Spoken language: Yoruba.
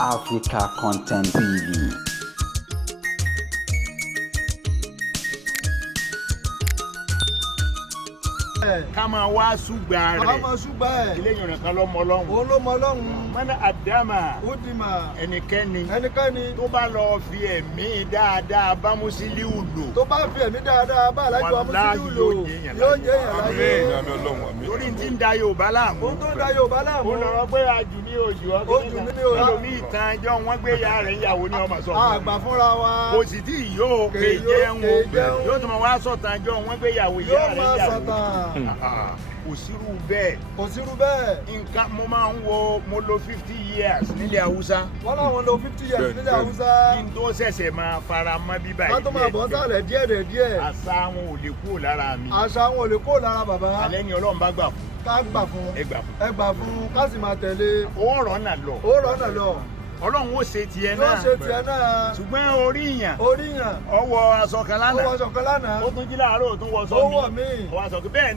Africa Content TV. Kama wá ṣùgbà rẹ̀. Kama ṣùgbà ẹ̀. Ilé ìyọ̀nà kan ló mọ Ọlọ́run. Ó ló mọ Ọlọ́run. Mọ́nà àdámà. Ó di mà. Ẹnikẹ́ni. Ẹnikẹ́ni. Tó bá lọ fi ẹ̀mí dáadáa bá Musiliu lò. Tó bá fi ẹ̀mí dáadáa bá Aláàjì wa Musiliu lò. Yóò jẹ́ èèyàn láyé. Torí tí ń da Yorùbá láàmú. Ó tó ń da Yorùbá láàmú. Ó lọ́rọ́ pé àjù ní ojú ọdún. Ojú ní ní ojú. Ẹlòmí ìtàn ẹjọ́ wọn gbé ya rẹ̀ ìyàwó ní ọmọ sọ. Àgbà fúnra wa. Kò sì tí yóò kéjẹun. Yóò tún máa wá sọ̀tàn ẹjọ́ wọn gbé ìyàwó ìyá rẹ̀ ìyàwó. Yóò máa sọ̀tàn. Kò sírú bẹ́ẹ̀. Kò sírú bẹ́ẹ̀. Nǹkan mo máa ń wo mo lo 50 years nílẹ̀ Haúsá. Wọ́n láwọn lo 50 years nílẹ̀ Haúsá. Kí n tó ṣẹ̀ṣẹ̀ máa fara mọ́ bíbá yìí. Wọ́n tó máa bọ́ sálẹ̀ díẹ̀. Àṣà wọn ò lè kúrò lára mi. Àṣà wọn ò lè kúrò lára bàbá. Alẹ́ ni Ọlọ́run bá gbà fún. Ká gbà fún. Ẹ gbà fún. Ẹ gbà fún ká sì máa tẹ̀lé. Ó rọ́nà lọ. Ó rọ́nà lọ. Ọlọ́run ó ṣe tiẹ̀ náà. Yóò ṣe tiẹ̀ náà. Ṣùgbọ́n orí yàn. Orí yàn. Ọwọ́ aṣọ kan lánàá. Ó wọ aṣọ kan lánàá. Ó tún jí láàárọ̀ ó tún wọ sọ mi. Ó wọ̀ mí. Ó wá sọ pé bẹ́ẹ̀ ni.